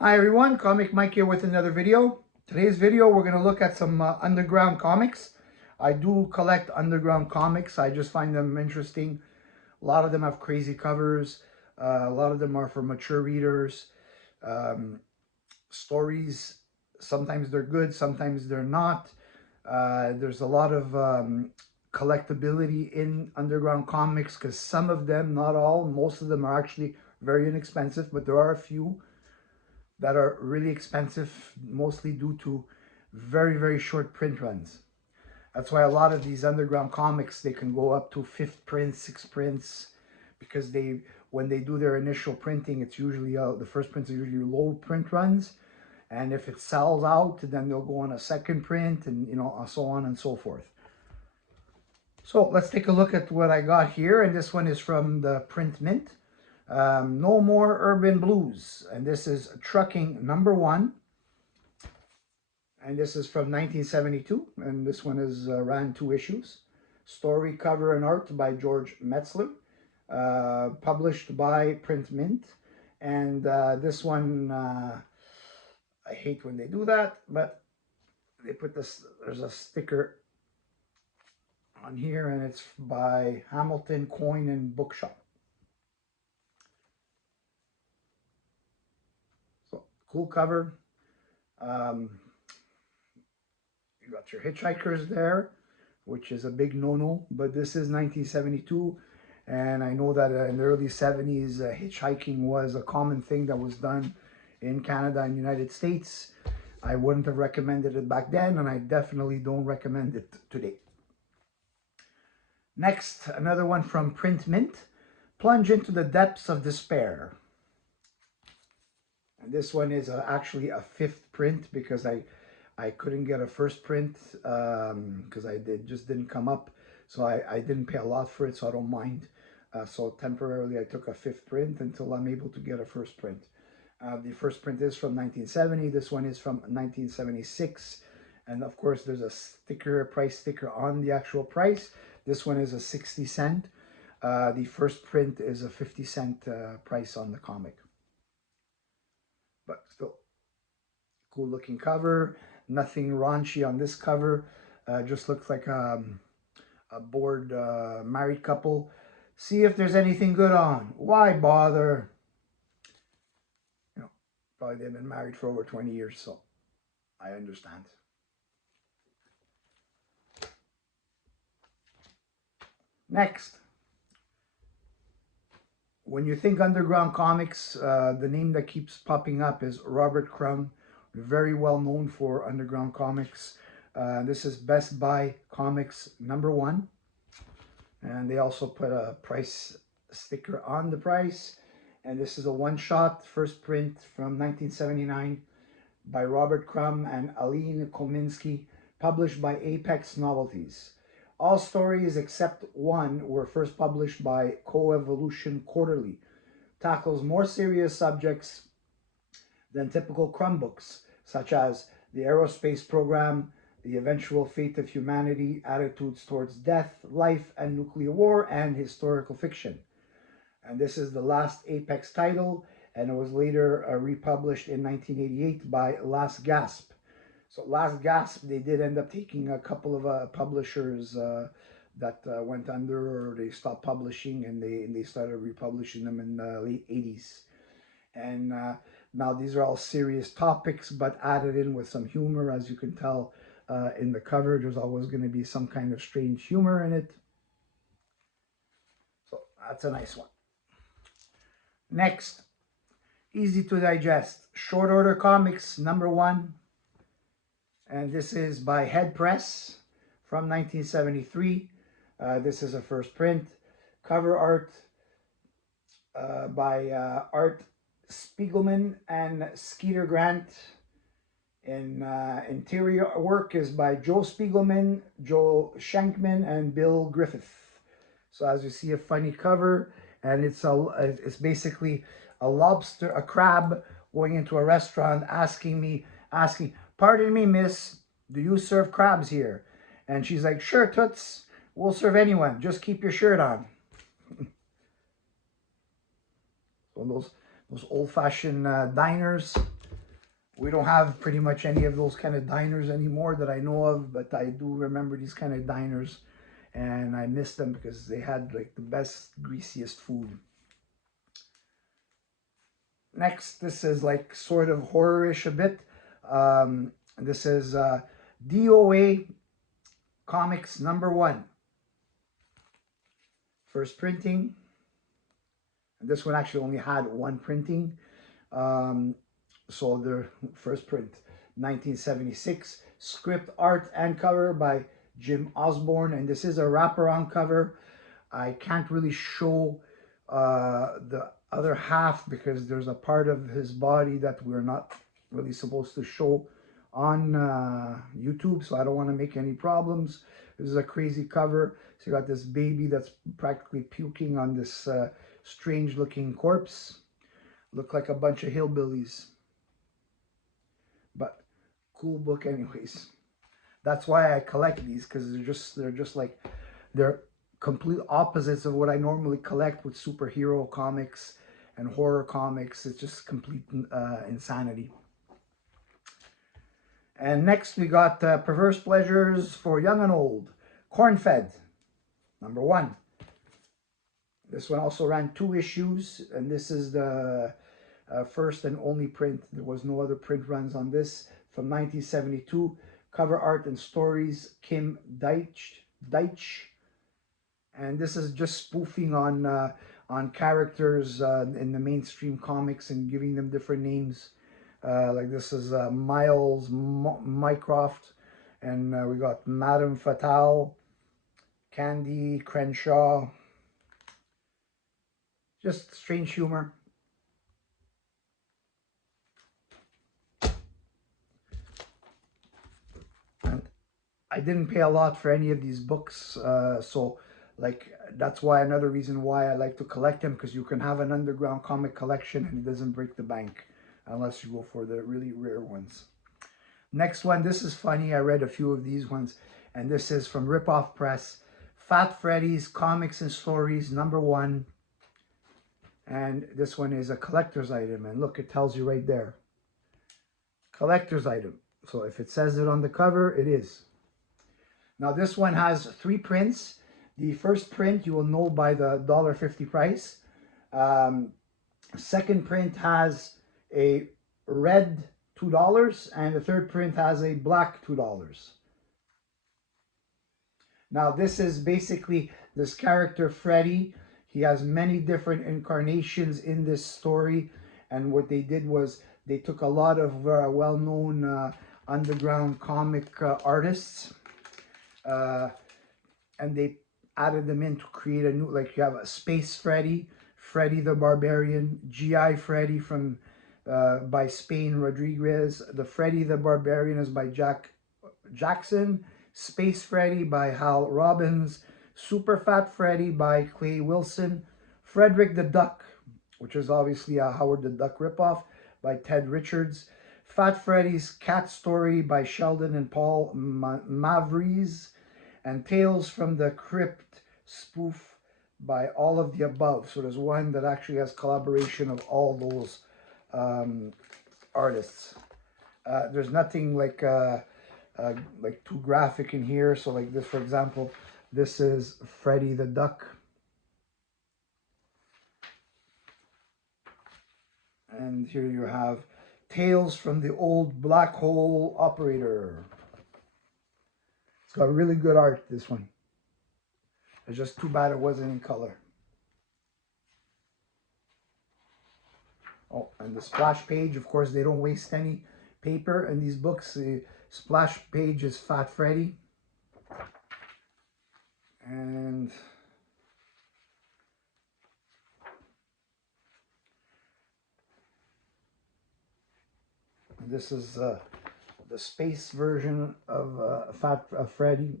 Hi everyone, Comic Mike here with another video. Today's video we're going to look at some underground comics. I do collect underground comics. I just find them interesting. A lot of them have crazy covers. A lot of them are for mature readers. Um, Stories, sometimes they're good, sometimes they're not. There's a lot of collectability in underground comics because some of them, not all, most of them are actually very inexpensive, but there are a few that are really expensive, mostly due to very short print runs. That's why a lot of these underground comics, they can go up to fifth prints, sixth prints, because when they do their initial printing, it's usually the first prints are usually low print runs, and if it sells out, then they'll go on a second print, and so on and so forth. So let's take a look at what I got here, and this one is from the Print Mint. No More Urban Blues, and this is Trucking #1, and this is from 1972, and this one is ran 2 issues. Story, cover, and art by George Metzler, published by Print Mint, and this one, I hate when they do that, but they put this, there's a sticker on here, and it's by Hamilton Coin and Bookshop. So, cool cover. Um, you got your hitchhikers there, which is a big no-no, but this is 1972, and I know that in the early 70s, hitchhiking was a common thing that was done in Canada and United States. I wouldn't have recommended it back then, and I definitely don't recommend it today. Next, another one from Print Mint, Plunge into the Depths of Despair. And this one is actually a 5th print because I couldn't get a first print because just didn't come up. So I didn't pay a lot for it, so I don't mind. So temporarily I took a 5th print until I'm able to get a first print. The first print is from 1970. This one is from 1976. And of course there's a sticker, a price sticker on the actual price. This one is a 60 cent. The first print is a 50-cent price on the comic. But still, cool looking cover. Nothing raunchy on this cover. Just looks like a bored married couple. See if there's anything good on. Why bother? Probably they've been married for over 20 years, so I understand. Next, when you think underground comics, the name that keeps popping up is Robert Crumb, very well known for underground comics. This is Best Buy Comics #1, and they also put a price sticker on the price. And this is a one-shot, first print from 1979 by Robert Crumb and Aline Kominsky, published by Apex Novelties. All stories except one were first published by Coevolution Quarterly. Tackles more serious subjects than typical Crumb books, such as the aerospace program, the eventual fate of humanity, attitudes towards death, life and nuclear war, and historical fiction. And this is the last Apex title, and it was later republished in 1988 by Last Gasp. So Last Gasp, they did end up taking a couple of publishers that went under, or they stopped publishing, and they started republishing them in the late 80s. And now these are all serious topics, but added in with some humor. As you can tell in the cover, there's always going to be some kind of strange humor in it. So that's a nice one. Next, easy to digest, Short Order Comics #1. And this is by Head Press from 1973. This is a first print. Cover art by Art Spiegelman and Skeeter Grant. And interior work is by Joe Spiegelman, Joe Shankman, and Bill Griffith. So as you see, a funny cover, and it's basically a lobster, a crab, going into a restaurant, asking, "Pardon me, miss, do you serve crabs here?" And she's like, "Sure, toots, we'll serve anyone. Just keep your shirt on." So those old-fashioned diners. We don't have pretty much any of those kind of diners anymore that I know of, but I do remember these kind of diners, and I miss them because they had like the best, greasiest food. Next, this is like sort of horror-ish a bit. This is DOA Comics #1. First printing. And this one actually only had one printing. Um, so the first print, 1976. Script, art, and cover by Jim Osborne. And this is a wraparound cover. I can't really show the other half because there's a part of his body that we're not really supposed to show on YouTube, so I don't want to make any problems. This is a crazy cover. So you got this baby that's practically puking on this strange looking corpse. Look like a bunch of hillbillies, but cool book anyways. That's why I collect these, because they're just like, they're complete opposites of what I normally collect with superhero comics and horror comics. It's just complete insanity. And next we got Perverse Pleasures for Young and Old, Corn-Fed, #1. This one also ran 2 issues, and this is the first and only print. There was no other print runs on this, from 1972. Cover art and stories, Kim Deitch. And this is just spoofing on characters in the mainstream comics and giving them different names. Like this is Miles Mycroft, and we got Madame Fatale, Candy Crenshaw. Just strange humor. And I didn't pay a lot for any of these books, so like that's why another reason why I like to collect them, because you can have an underground comic collection and it doesn't break the bank unless you go for the really rare ones. Next one, this is funny. I read a few of these ones, and this is from Ripoff Press, Fat Freddy's Comics and Stories #1. And this one is a collector's item, and look, it tells you right there, collector's item. So if it says it on the cover, it is. Now this one has 3 prints. The first print you will know by the $1.50 price. Second print has a red $2, and the third print has a black $2. Now this is basically this character Freddy. He has many different incarnations in this story, and what they did was they took a lot of well-known underground comic artists, and they added them in to create a new, like you have a Space Freddy, Freddy the Barbarian, GI Freddy from by Spain Rodriguez. The Freddy the Barbarian is by Jack Jackson. Space Freddy by Hal Robbins. Super Fat Freddy by Clay Wilson. Frederick the Duck, which is obviously a Howard the Duck ripoff, by Ted Richards. Fat Freddy's Cat Story by Sheldon and Paul Mavries. And Tales from the Crypt spoof by All of the Above. So there's one that actually has collaboration of all those artists. There's nothing like too graphic in here. So like this, for example, this is Freddy the Duck. And here you have Tales from the Old Black Hole Operator. It's got really good art, this one. It's just too bad it wasn't in color. Oh, and the splash page, of course, they don't waste any paper in these books. The splash page is Fat Freddy. And this is the space version of Fat Freddy.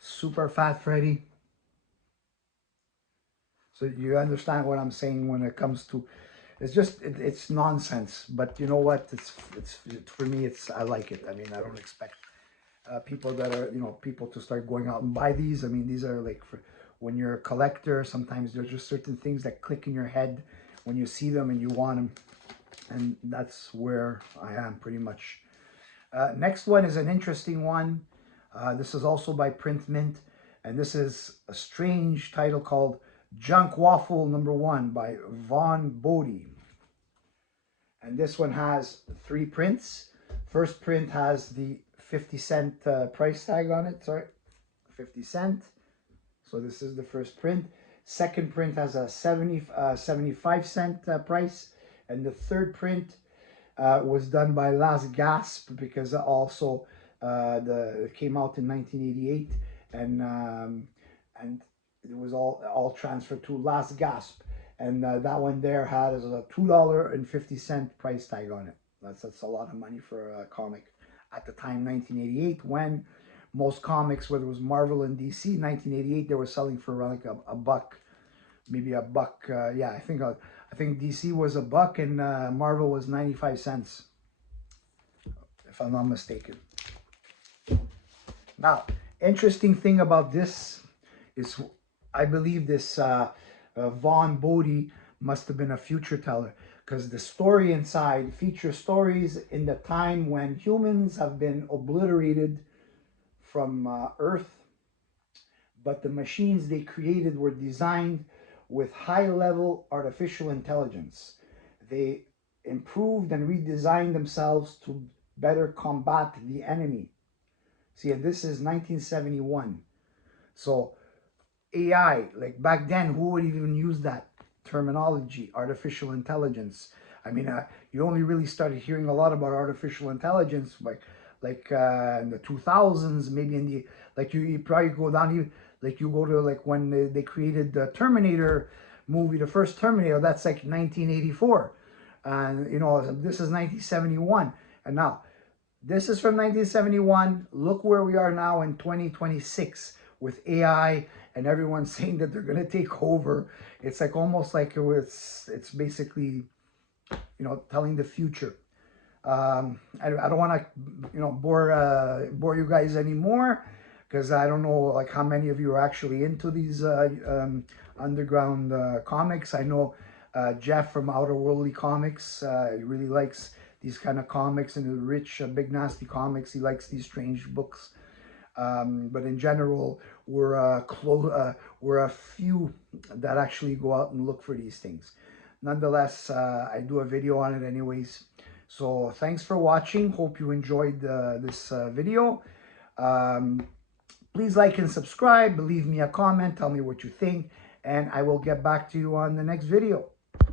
Super Fat Freddy. So you understand what I'm saying when it comes to, it's just it's nonsense. But you know what? It's for me. I like it. I mean, I don't expect people that are, people to start going out and buy these. I mean, these are like for when you're a collector, sometimes there's just certain things that click in your head when you see them and you want them. And that's where I am pretty much. Next one is an interesting one. This is also by Print Mint, and this is a strange title called Junk Waffle #1 by Vaughn Bodie. And this one has 3 prints. First print has the 50-cent price tag on it, sorry, 50 cent. So this is the first print. Second print has a 75-cent price. And the third print was done by Last Gasp, because also it came out in 1988, and it was all transferred to Last Gasp. And that one there has a $2.50 price tag on it. That's a lot of money for a comic at the time, 1988, when most comics, whether it was Marvel and DC, 1988, they were selling for like a buck, maybe a buck. Yeah, I think DC was a buck and Marvel was 95 cents, if I'm not mistaken. Now, interesting thing about this is, I believe this Vaughn Bodie must have been a future teller, because the story inside features stories in the time when humans have been obliterated from Earth, but the machines they created were designed with high-level artificial intelligence. They improved and redesigned themselves to better combat the enemy. See, and this is 1971. So AI, like back then, who would even use that terminology, artificial intelligence? I mean, you only really started hearing a lot about artificial intelligence like in the 2000s, maybe in the, like you probably go down here, like you go to like when they created the Terminator movie, the first Terminator, that's like 1984. And this is 1971. And now, this is from 1971. Look where we are now in 2026 with AI and everyone saying that they're going to take over. It's like almost like it's basically, telling the future. I don't want to, bore you guys anymore, because I don't know like how many of you are actually into these underground comics. I know Jeff from Outer Worldly Comics, he really likes these kind of comics and the rich, big nasty comics. He likes these strange books. But in general, we're a few that actually go out and look for these things. Nonetheless, I do a video on it anyways. So thanks for watching. Hope you enjoyed this video. Please like and subscribe. Leave me a comment. Tell me what you think. And I will get back to you on the next video.